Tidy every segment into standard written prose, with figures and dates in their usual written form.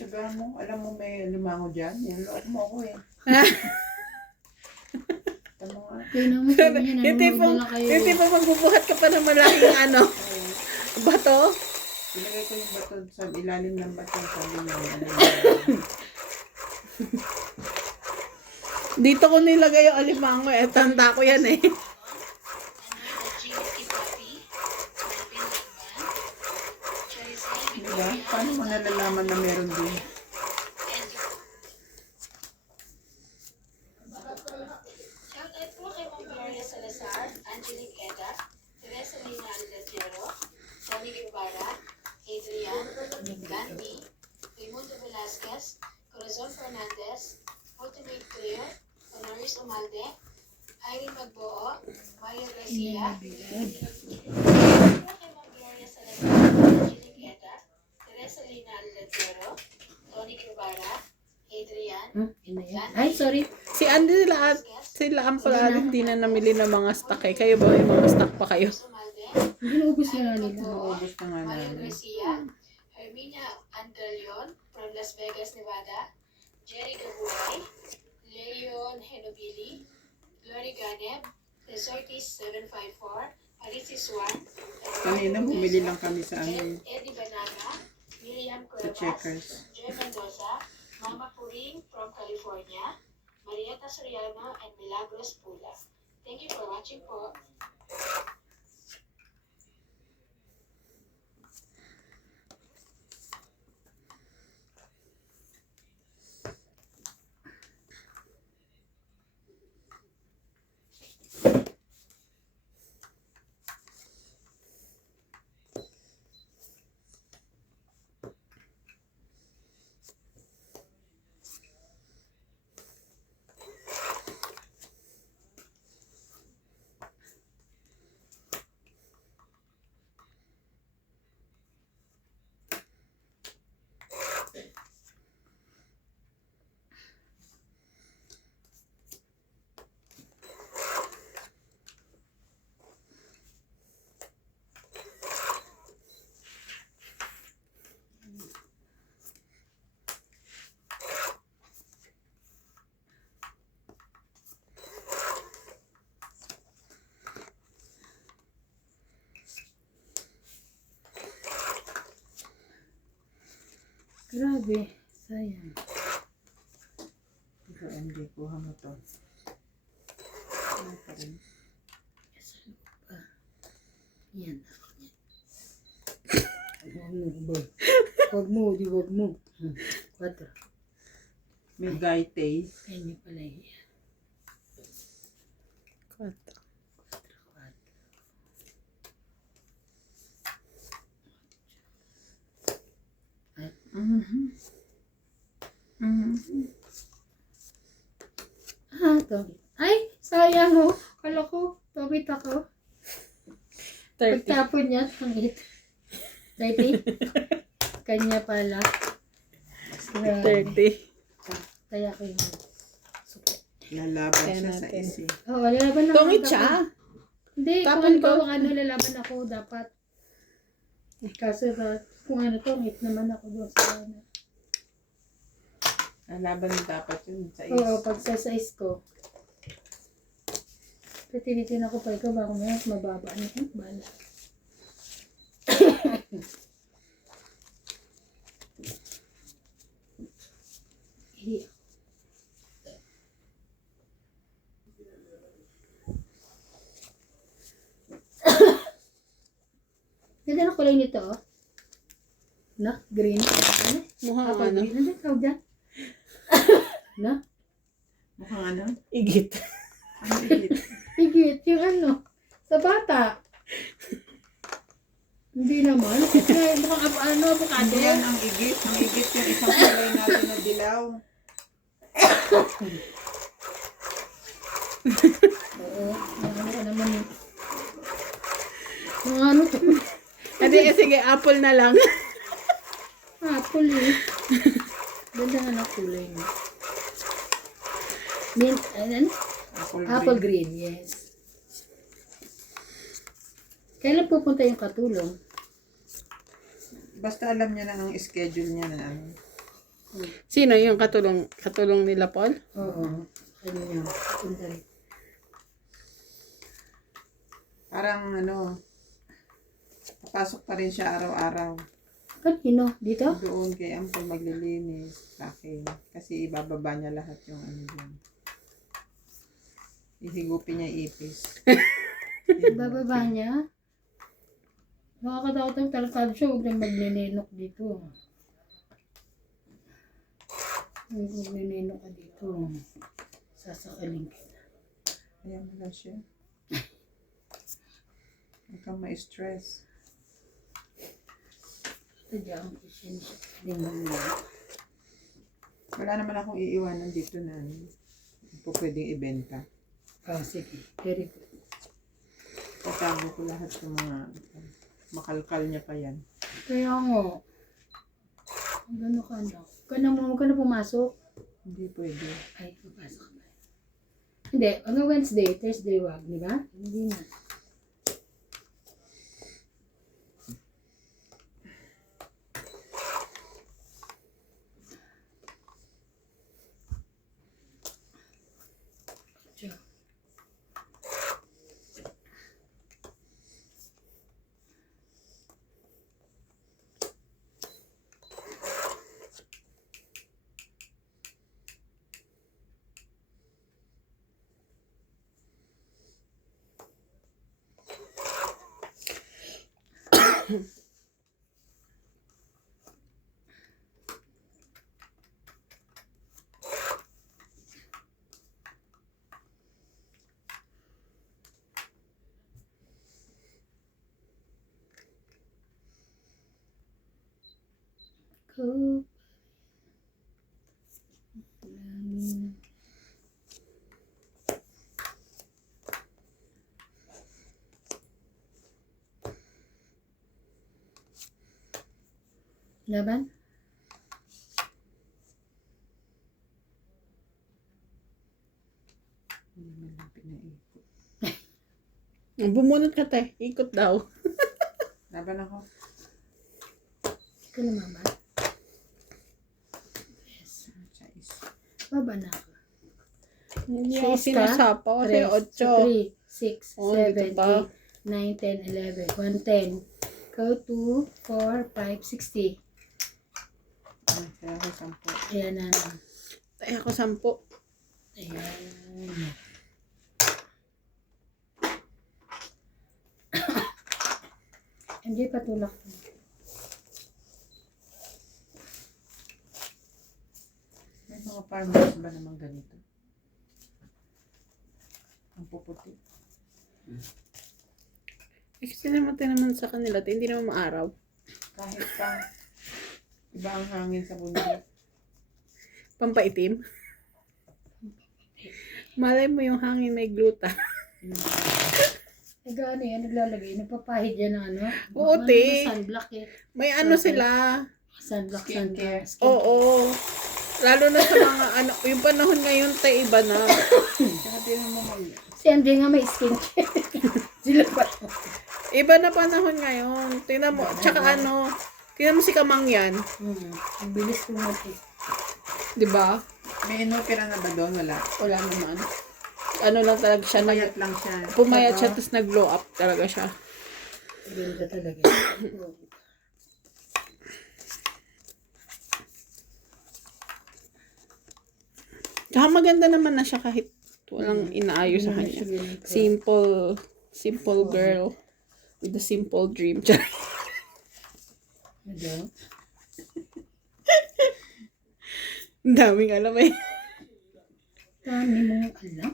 Tsagaan mo. Alam mo may limango dyan. Yan, look mo ako eh. Tama nga. Kaya naman sabi niya, nanonood na lang kayo. Yung tipong magbubuhat ka pa ng malaking ano, bato. Pinagay ko yung bato sa ilalim ng bato. Sabi niya. Dito ko nilagay yung alimango eh. Tanda ko yan eh. Diba? Paano mo nalalaman na meron din? Shoutout po kay Ma'am Gloria Salazar, Angelique Eda, Teresa Lina Aldatero, Tony Guevara, Adrian, Gandhi, Raimundo Velasquez, Corazon Fernandez, Ultimate Clear, Honoris Umalde, Irene Magboo, Mario Garcia, shoutout po kay Ma'am Gloria Salazar, Angelique Eda, Teresa Lina Aldatero, Tony Guevara, Adrian, Ay, sorry. Si Andy sila ang pala hindi na namili ng mga stock eh. Kayo ba may mga stock pa kayo? Umalde, Hindi naubos na nila. Naubos na nga Mario namin. Garcia, Herminia Andalion from Las Vegas, Nevada, Jerry Gabuay, Leon Henobili, Glory Ganeb, Resortis 754, Alicia Swan, Kanina bumili lang kami sa Eddie Banana, Miriam sa Cuevas, Checkers. Joy Mendoza, Mama Puring from California, Marieta Soriano, and Milagros Pula. Thank you for watching po. Grabe. Sayang. Ikaw, MJ, kuha mo to. Ano pa rin? Saan pa? Yan. Wag mo, di wag mo. 4. May gaitay. Kanya pala yan. 4. Tongit. Ay, sayang oh. Kala ko, tongit ako. 30. Pagtapon niya, tongit. 30? Kanya pala. Grabe. 30. Kaya ko yun. Lalaban Kaya siya sa natin. isi. Oh, lalaban ako. Tungit siya. Hindi, Tapon kung ko. ano, lalaban ako, dapat. Kaso kung ano, tongit naman ako doon sa ano. Lalaban dapat yun sa isi. Oo, pag sa size ko. Pero tinitin ako pa ikaw, baka may mababa. Ano yun? Bala. Hindi. Ganda na kulay nito, oh. Na? Green? Ano? Mukhang Apple ano? green? Ano tawag dyan? Na? Mukhang ano? Igit. Ano igit? Higit yung ano, sa bata. Hindi naman. Mukhang ano, avocado. Hindi yan ang igit. Ang igit yung isang kulay natin na dilaw. Oo. Ano ka naman yun. Yung ano to? Adi, sige, apple na lang. Apple eh. Ganda nga ng kulay niya. Mint, ano? Apple green, yes. Kailan pupunta yung katulong? Basta alam niya na ang schedule niya na ano. Sino yung katulong nila, Paul? Oo. Kanya. Sandali. Parang papasok pa rin siya araw-araw. Kanino? Dito? Doon kay Ampol maglilinis sa akin. Kasi ibababa niya lahat yung dyan. Ihigupin niya ipis. Bababa niya. Nakakatakot ang talatado siya. Huwag nang magnininok dito. Huwag magnininok ka dito. Sasakalin ka na. Ayan mo lang siya. Huwag kang ma-stress. Tadyaan ko siya. Hindi mo niya. Wala naman akong iiwanan dito na po pwedeng ibenta. Sige. Very good. Tatago ko lahat ng mga makalkal niya pa yan. Kaya nga. Gano'n ka na. Huwag ka na pumasok. Hindi pwede. Ay, papasok na. Hindi. Hanggang Wednesday, Thursday wag. Di ba? Hindi na. Diyan. Go. Laban? Hindi man lang pinaikot. Bumunot ka, te. Ikot daw. Laban ako. Ikaw naman ba? Yes. Chais. Baba na ako. Hindi ako 6 ka? sinasapaw kasi 8. 3, 6, Oh, 7, dito pa. 8, 9, 10, 11, 110. Go 2, 4, 5, 60. Kaya ako 10. Ayan na. Ay, ako 10. Ayan. MJ, patulak. May mga farmers ba naman ganito? Ang puputi. Kasi naman sa kanila, te, hindi naman maaraw. Kahit pa iba ang hangin sa bundok. Pampaitim. Malay mo yung hangin may gluta. Nag-ano yan, naglalagay, nagpapahid yan ng ano? Oo, te. Sunblock eh. May ano sila. Sunblock, Skincare. sunblock. Oo. Lalo na sa mga ano, yung panahon ngayon, te, iba na. Saka tinan mo mag... Si MJ nga may skincare. Sila pa. Iba na panahon ngayon. Tingnan mo, tsaka ano, tingnan mo si Kamang yan. Ang bilis pumunti. Di ba? May inopera na ba doon? Wala. Wala naman. Ano lang talaga siya, Pumayat lang siya. pumayat siya, tapos nag-glow up talaga siya. Ganda talaga. Tsaka maganda naman na siya kahit walang inaayos sa kanya. Simple girl with a simple dream. Ano? Ang daming alam eh. Dami mong alam.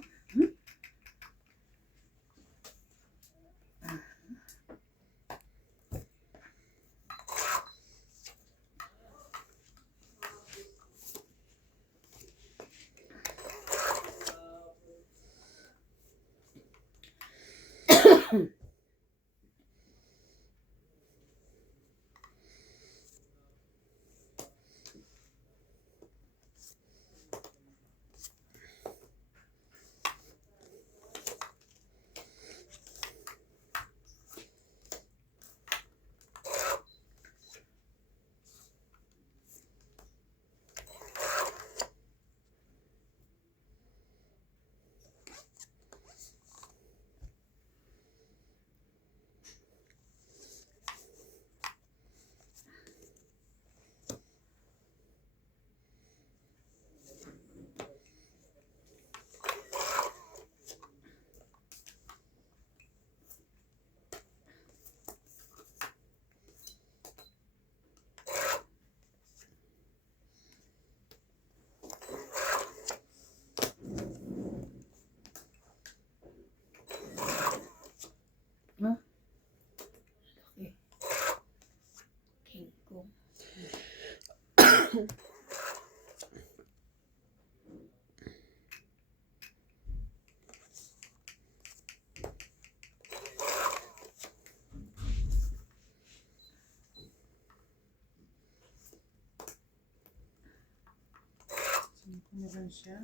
Meron siya.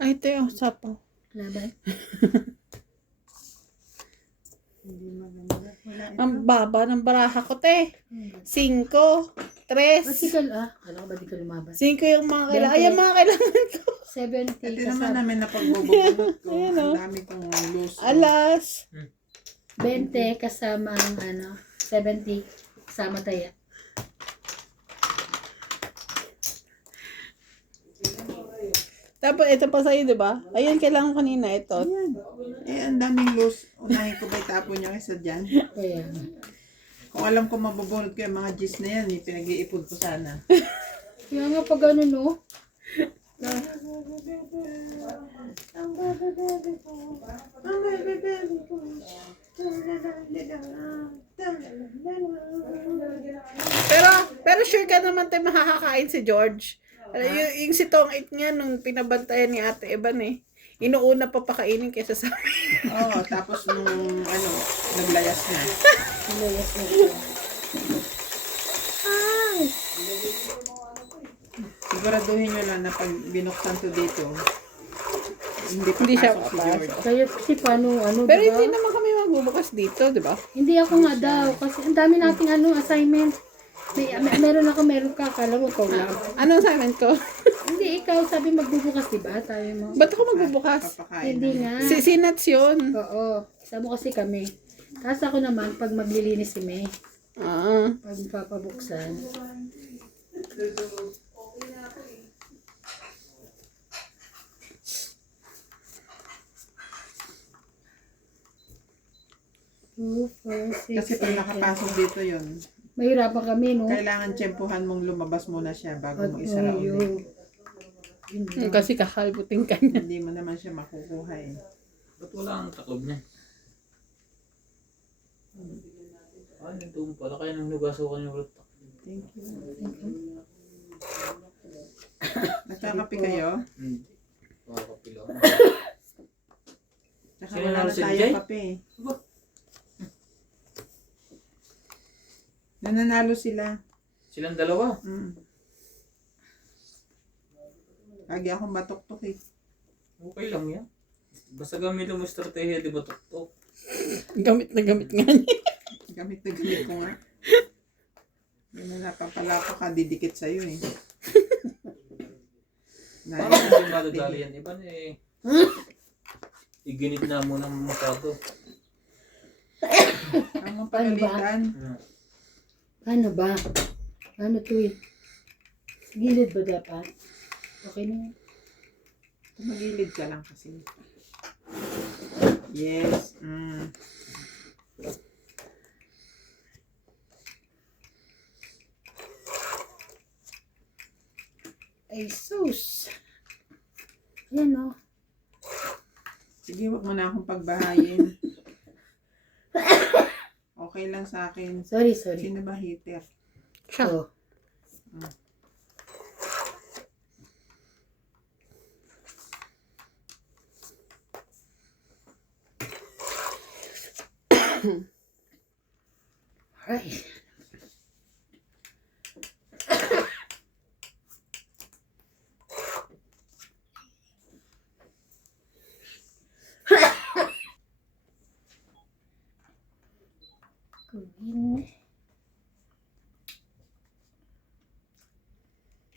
Ay, ito yung sapaw. Laban. Hindi maganda. Wala ito. Ang baba ng baraha ko, te. 5, 3. Ba't di ka, kala ko ba di ka lumaban? 5 yung mga kailangan. 20. Ay, yung mga kailangan ko. 70 Ito naman kasama. namin na pagbububunot ko. Ayan, Ang oh. dami kong loose. Alas. 20 kasama ang 70 kasama taya. Tapos, ito pa sa'yo, di ba? Ayun, kailangan kanina ito. Ayan. Eh, ang daming loose. Unahin ko ba itapon niya kaysa dyan? Kaya, Kung alam ko mabubunot ko yung mga gis na yan, pinag-iipon ko sana. kaya nga pag ano, no? Pero sure ka naman tayo makakakain si George. Yung si Tong 8 nga nung pinabantayan ni Ate Eban eh. Inuuna pa pakainin kaysa sa amin. Oo, tapos nung naglayas na. Nilayas na ito. Siguraduhin nyo lang na pag binuksan to dito, hindi Hindi siya papasok si papasok. George. Kaya kasi paano, Pero diba? hindi naman kami magbubukas dito, di ba? Hindi ako nga daw. Kasi ang dami nating assignment. Meron ka. Akala mo ikaw lang. Anong assignment ko? Hindi, ikaw sabi magbubukas, diba? Tayo mo. Ba't ako magbubukas? Papakain Hindi na. nga. Si Nats yun. Oo. Kasama kasi kami. Tapos ako naman, pag maglilinis si May, Ah. pag papabuksan. Kasi pag nakapasok dito yun, Mahirapan kami, no? kailangan tsempuhan mong lumabas muna siya bago mo isara ulit. Kasi kakalbutin ka niya. Hindi mo naman siya makukuha eh. Ba't wala ang taklob niya? Ah, nandun pala. Kaya nang nugaso ka niya ulit. Thank you. Nagkakape kayo? Hindi. Pakakapila. Saka Sino wala na nanalo si tayo Jay? kape. Nananalo sila. Silang dalawa. Lagi akong batok-tok eh. Okay lang yan. Basta gamitin mo estratehiya, di ba tok-tok? Gamit na gamit nga niya. Gamit na gamit ko nga. Yan na napapalapa ka, didikit sa'yo eh. Paano hindi madadali yan? Iba na eh. Iginit na mo ng masyado. Ang mapagalitan. Ano ba? Ano to eh? Gilid ba dapat? Okay na yan. Tumagilid ka lang kasi. Yes. Ay, sus. Ayan o. Sige, wag mo na akong pagbahayin. Okay lang sa akin. Sorry. Sino ba hater? Siya. Oh. Alright. Green.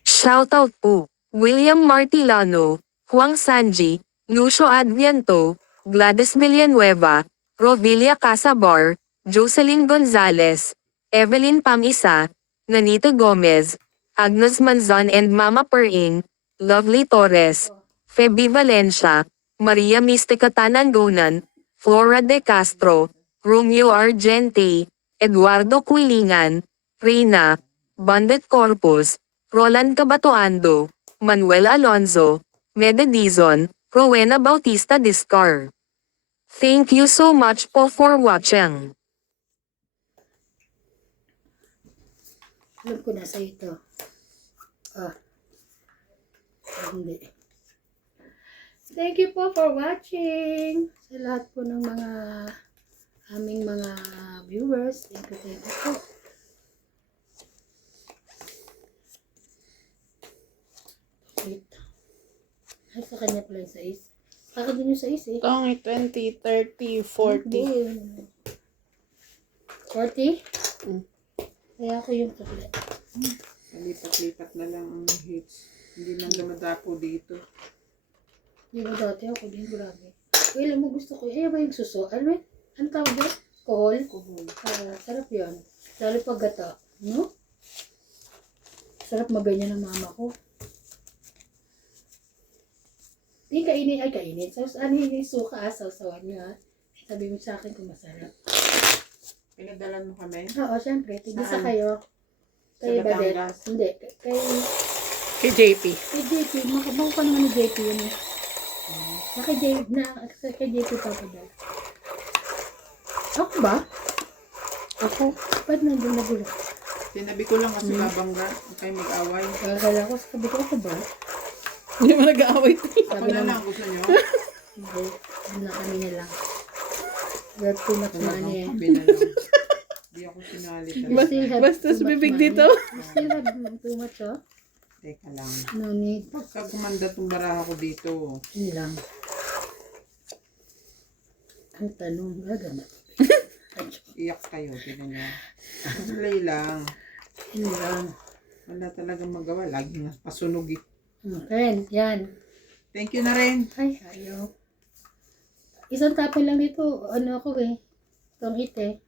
Shoutout po, William Martilano, Juan Sanji, Lucio Adviento, Gladys Villanueva, Rovilia Casabar, Jocelyn Gonzalez, Evelyn Pamisa, Nanito Gomez, Agnes Manzon and Mama Pering, Lovely Torres, Feby Valencia, Maria Mystica Tanangonan, Flora de Castro, Romeo Argente, Eduardo Quilingan, Reina, Bandit Corpus, Roland Cabatoando, Manuel Alonzo, Mede Dizon, Rowena Bautista Discar. Thank you so much po for watching. Alam ko nasa ito. Ah. Hindi. Thank you po for watching. Sa lahat po ng mga aming mga viewers. Thank you po. Wait. Ay, sa kanya pala yung size. Saka din yung size eh. Tong 20, 30, 40. 40? Mm. Kaya ako yung tukli. Lipat-lipat na lang ang hits. Hindi man dumadapo dito. Di ba dati ako din, grabe. Kailan mo gusto ko, ba yung suso? Ano yun? Ano tawag yun? Kohol? Kuhol. Sarap yun. Lalo pag gata. No? Sarap maganyan ng mama ko. Di kainin, ay kainin. So, ano yung suka, sausawan niya. Sabi mo sa akin kung masarap. Pinadalan mo kami? Oo, syempre. Tigisa Saan? kayo. Sa Kay Badet. Batangas? Hindi. Kay Kay JP. JP. Makabaw pa naman ni JP yun eh. Kay JP papadal. Ako ba? Ako. Ba't nandun na gulo? Sinabi ko lang kasi babangga. Huwag kayo mag-away. Kala ko, sabi ko ako ba? Hindi mo nag-aaway. Ako na lang. Gusto nyo? Hindi. Ano kami na lang. We have too much money eh. Kami na lang. Hindi ako sinali talaga. Basta sa bibig dito. Still have too much oh. Teka lang. No need. Pagka gumanda tong baraha ko dito, Yun lang. Ang tanong, ganda. iyak kayo. Tignan nyo. Malay lang. Yun lang. Wala talagang magawa. Lagi nga pasunog eh. Ren, yan. Thank you na rin. Ay, ayaw. Isang tapon lang dito. Ano ako eh. Itong ite.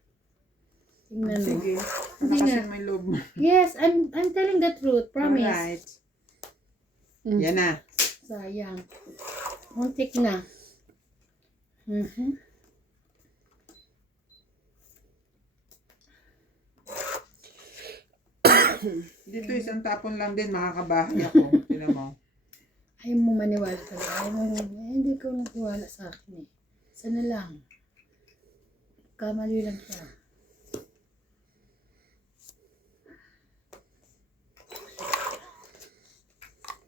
Tingnan mo. Sige. Hindi Ano nga. kasi may loob mo? Yes, I'm telling the truth. Promise. Alright. Mm. Yan na. Sayang. Muntik na. Dito isang tapon lang din. Makakabahay ako. Tignan mo. Ayaw mo maniwala talaga. Ayaw mo, hindi ko nagtiwala sa akin eh. Sana lang. Kamali lang siya.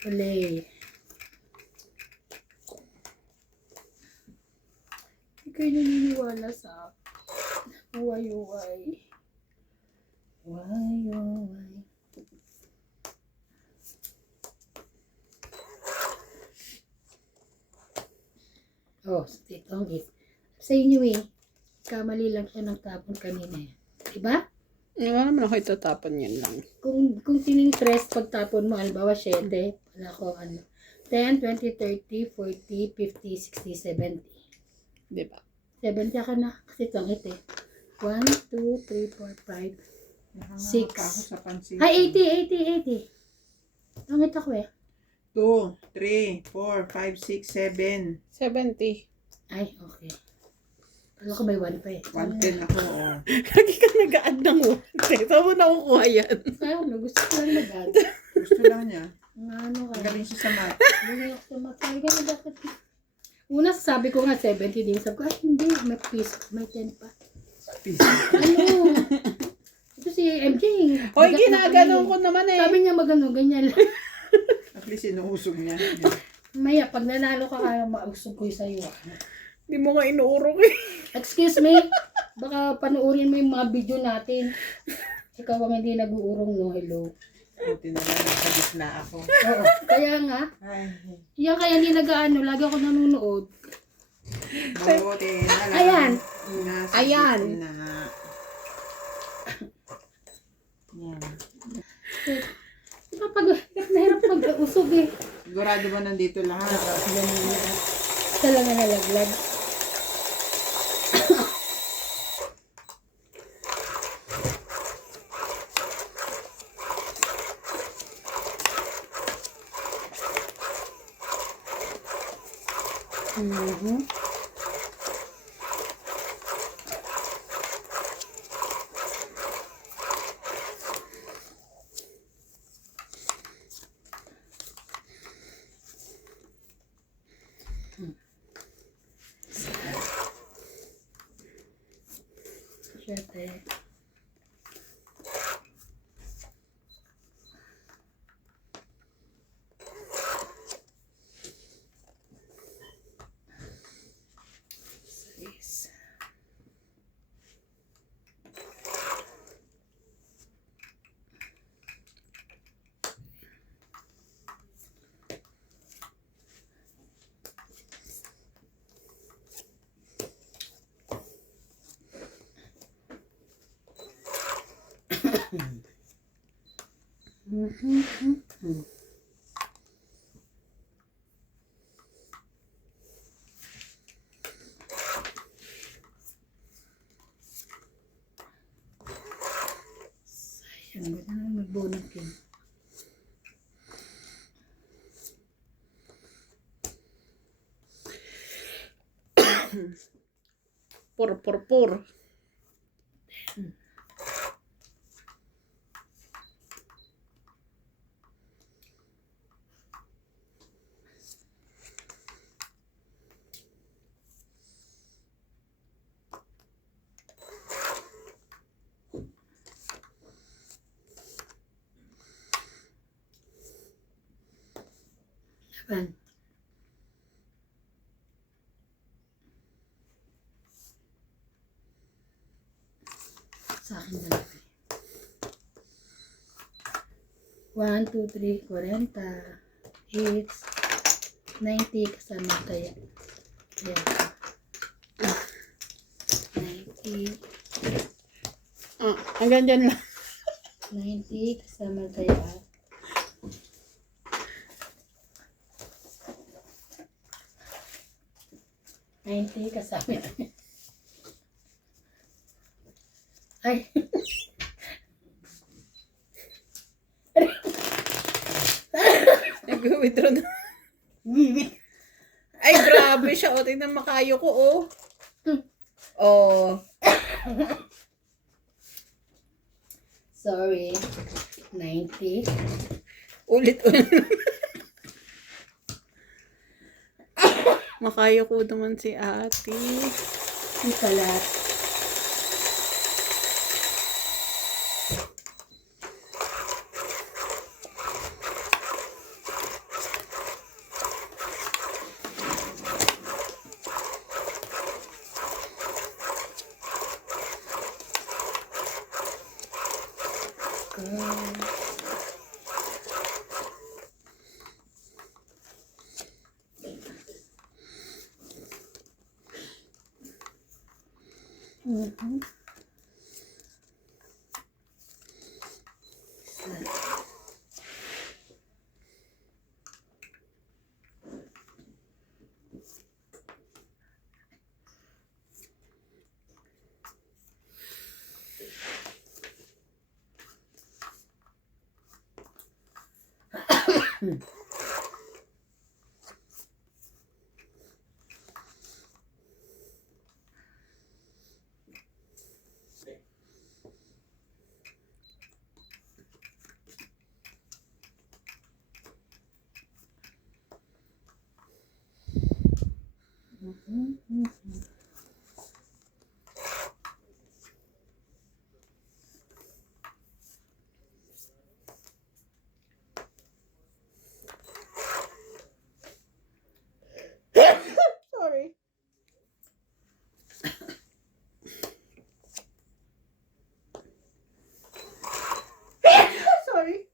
Uli. Hindi kayo naniniwala sa akin. Why. Oh, itong it. Sa inyo eh, kamali lang siya ng tapon kanina eh. Diba? Wala naman ako itatapon yan lang. Kung tininterest pagtapon mo, halimbawa 7, wala ko ano, 10, 20, 30, 40, 50, 60, 70. Diba? 70 ka na, kasi itong it eh. 1, 2, 3, 4, 5. Nakanganga pa ako sa pansin. Ay, 80. Ang it ako eh. 2, 3, 4, 5, 6, 7. 70. Ay, okay. Alam ko may 1 pa eh. 110 ako. Oh. Lagi ka nag-add ng 1. Saan mo nakukuha yan? Ayaw na, gusto ko lang mag-add. Gusto lang niya. Ano ka? Magaling siya sa math. Hindi ako sumatay. Gano'n dapat. Una sabi ko nga 70 din. Sabi ko, ay hindi. May piece. May 10 pa. Peace. Ano? Ito si MJ. Hoy, ginaganon ko naman eh. Sabi niya magano, ganyan lang. At least inuusog niya. Maya, pag nanalo ka kaya mausog ko sa'yo. Hindi mo nga inuurong eh. Excuse me. Baka panuorin mo yung mga video natin. Ikaw ang hindi nag-uurong, no? Hello. Buti na lang nasa gitna ako. Oo. Kaya nga. Ay, Yan kaya hindi nag-ano. Lagi ako nanonood. buti na lang. Ayan. Nasa Ayan. gitna. Yan. Diba pag nahirap mag-usog eh. Sigurado ba nandito lahat? Isa lang na nalaglag. Siyempre. Sayang, ganda na magbunot yun. Pur. Laban. Sa akin na lang. 1, 2, 3, 40. It's 90 kasama kaya. Kaya. 90. Hanggang dyan lang. 90 kasama kaya. 90 kasama. Ay. Nag-withdraw na. Wiwi. Ay, grabe siya. O, tingnan makayo ko, oh. Oh. Sorry. 90. Ulit. Makayo ko naman si ate. Ang kalat. Mhm. Sorry. Sorry.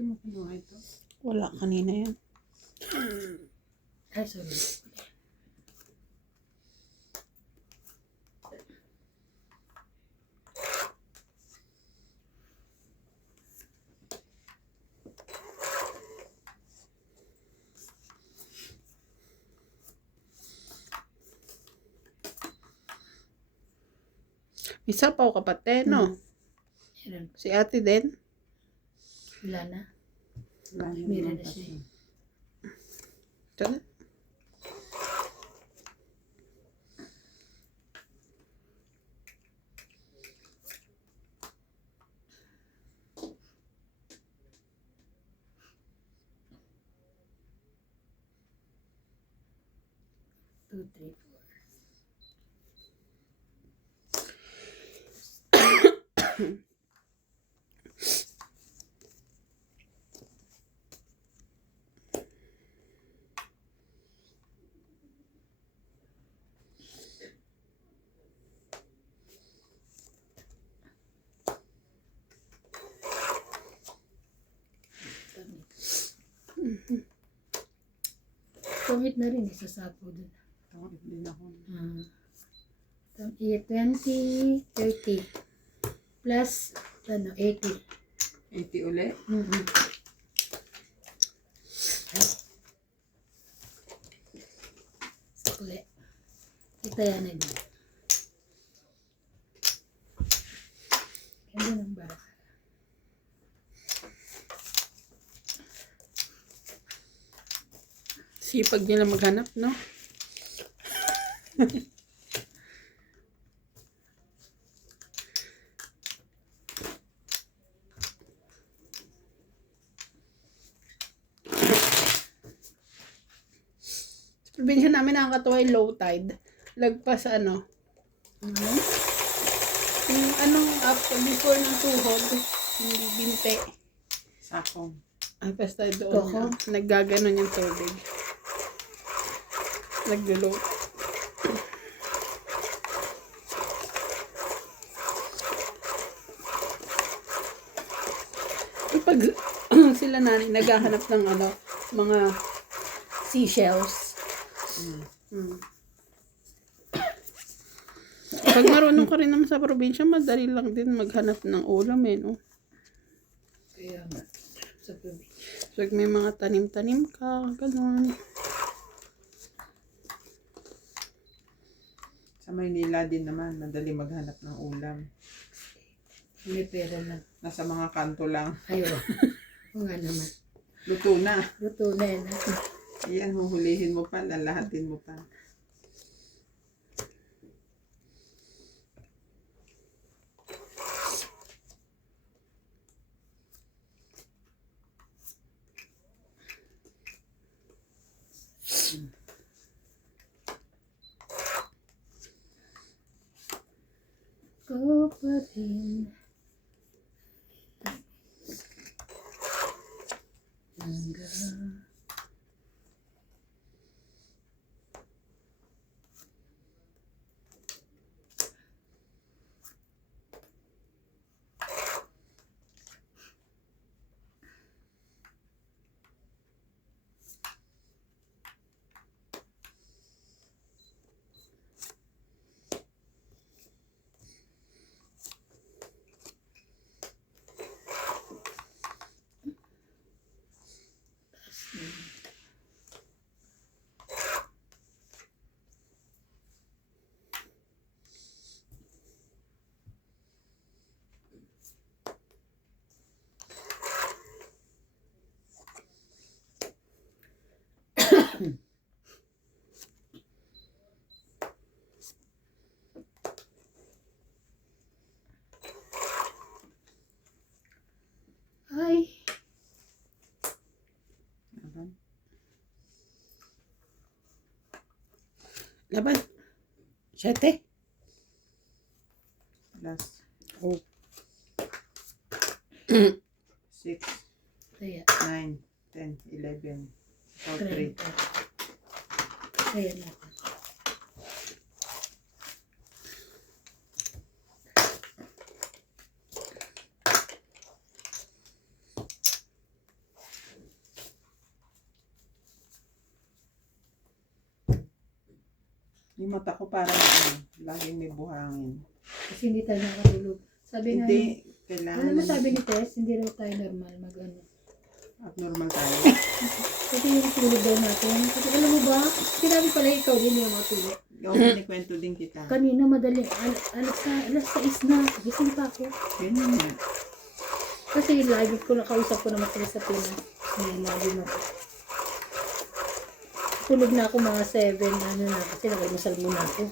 Hindi mo kinuha ito. Wala kanina yan. Ay, sorry. May sapaw ka pati, no? Meron. Si ate din. Wala na. Wala na Meron yung na siya. Ito na. Two, three, 4. Tungit na rin, isasapo dun. Tungit din ako. 20, 30. Plus, 80. 80 ulit. Sakli. Kita yan na din. Ganda ng baka. Sipag nila maghanap, no? Sa probinsya namin nakakatawa yung low tide. Lagpas yung after before ng tuhod, hindi binte. Sakong. Ay, basta doon Toko? na. Naggaganon yung tubig. Nagdulo. Pag sila nani naghahanap ng mga seashells. Pag marunong ka rin naman sa probinsya, madali lang din maghanap ng ulam no? Kaya nga. Sa probinsya. So, pag may mga tanim-tanim ka, gano'n. Sa Maynila din naman, madali maghanap ng ulam. May pera lang. Nasa mga kanto lang. Ayaw. O nga naman. Luto na. Luto na yan. Iyan, huhulihin mo pa, lalahatin mo pa. Ko pa rin. Hanggang ay, Laban. 7. Plus Oh. 6, kaya. 9, 10, 11, 3. Kaya na. Yung mata ko parang laging may buhangin. Kasi hindi tayo nakatulog. Sabi nga Hindi, ni, kailangan ano mo sabi ni Tess, hindi raw tayo normal abnormal tayo. Kasi yung tulog daw natin. Kasi alam mo ba, sinabi pala ikaw din yung matulog. Yung kinikwento din kita. Kanina madaling, alas 6 na, gising pa ako. Ganyan nga. Kasi lagi ko nakausap ko naman sila sa Pinas. Lagi na. Tulog na ako mga 7, kasi nag-almusal muna ako.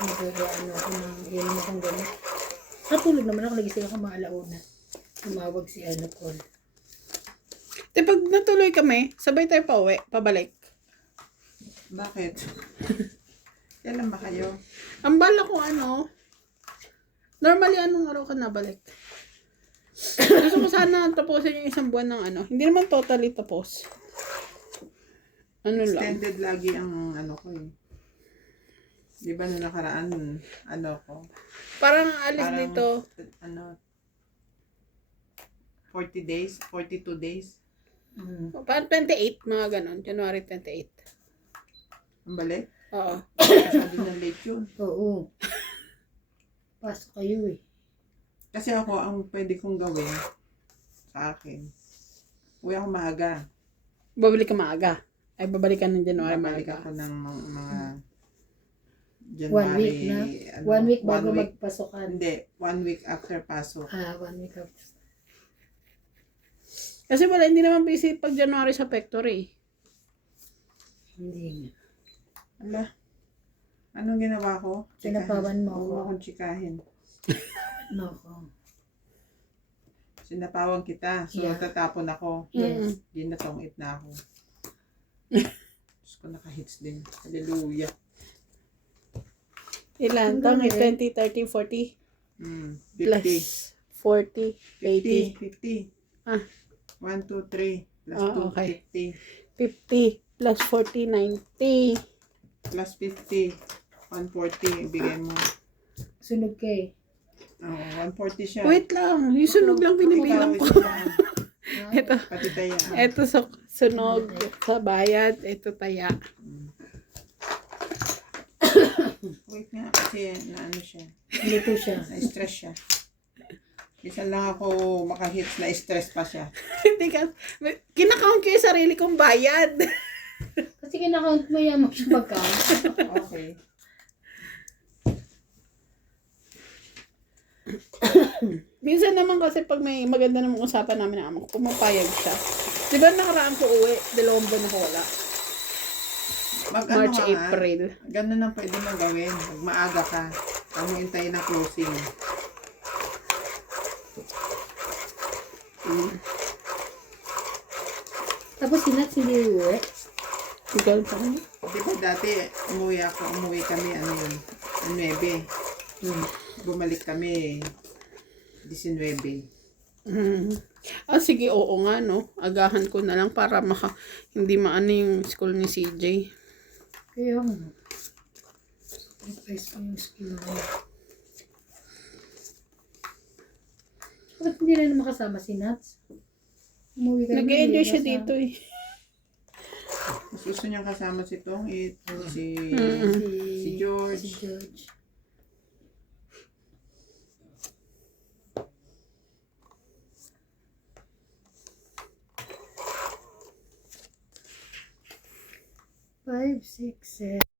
Nag-ano ako ng inom akong gano'n. Natulog naman ako, nagising ako mga alauna. Tumawag si Paul. Pag natuloy kami, sabay tayo pabalik. Bakit? Kailan ba kayo? Ang bala ko Normally, anong araw ka nabalik? Gusto ko sana tapusin yung isang buwan ng ano. Hindi naman totally tapos. Ano lang. Extended lagi ang ano ko eh. Di ba nung nakaraan, ano ko? Parang alis Parang, dito. ano, 40 days, 42 days. Parang 28, mga ganon. January 28. Ang balik. Oo. Masyado na late yun. Oo. Pasok kayo eh. Kasi ako, ang pwede kong gawin sa akin, uwi ako maaga. Babalik ka maaga. Ay, babalik ka ng January Babalik maaga. ako ng mga January. 1 week na? ano, 1 week bago 1 week. magpasokan. Hindi, 1 week after pasok. 1 week after. Kasi wala, hindi naman busy pag January sa factory. Hindi. Ala, anong ginawa ko? Sinapawan mo Huwag ako. akong tsikahin. Nako. Sinapawan kita. So, Yeah. tatapon ako. Mm. Ginatongit na ako. Diyos ko, nakahits din. Hallelujah. Ilan? Tang 20, 30, 40 50. plus 40, 80. 50. Ah. 1, 2, 3. Plus Ah, 2, okay. 50. 50 plus 40, 90. Plus 50. 140. Ibigay mo. Sunog ka eh. Oo, 140 siya. Wait lang, yung sunog lang binibilang ko. Ito, Pati taya. ito sunog sa bayad, ito taya. Wait nga, kasi naano siya. Dito siya. Na-stress siya. Isa lang ako makahits, na-stress pa siya. Hindi ka, kinakount ko yung sarili kong bayad. Kasi kinakount mo yan mag-count. Okay. Minsan naman kasi pag may maganda namang usapan namin ng amo ko, pumapayag siya. Di ba nakaraan ko uwi, 2 buwan ako wala. March, April. Ganun ang pwede mong gawin. Pag maaga ka, ang mo hintayin na closing. Tapos sinat hindi uwi. Ikaw pa kanya? Di ba dati, umuwi kami, ano yun, 9. Bumalik kami, 19. Ah, sige, oo nga, no. Agahan ko na lang para hindi maano yung school ni CJ. Kaya nga. Replace ko yung skill mo. Bakit hindi na makasama si Nats? Umuwi ka na, Nag-enjoy hindi siya ka dito eh. Mas gusto niyang kasama si Tong, si Si George. Si George. Five, 6, 7.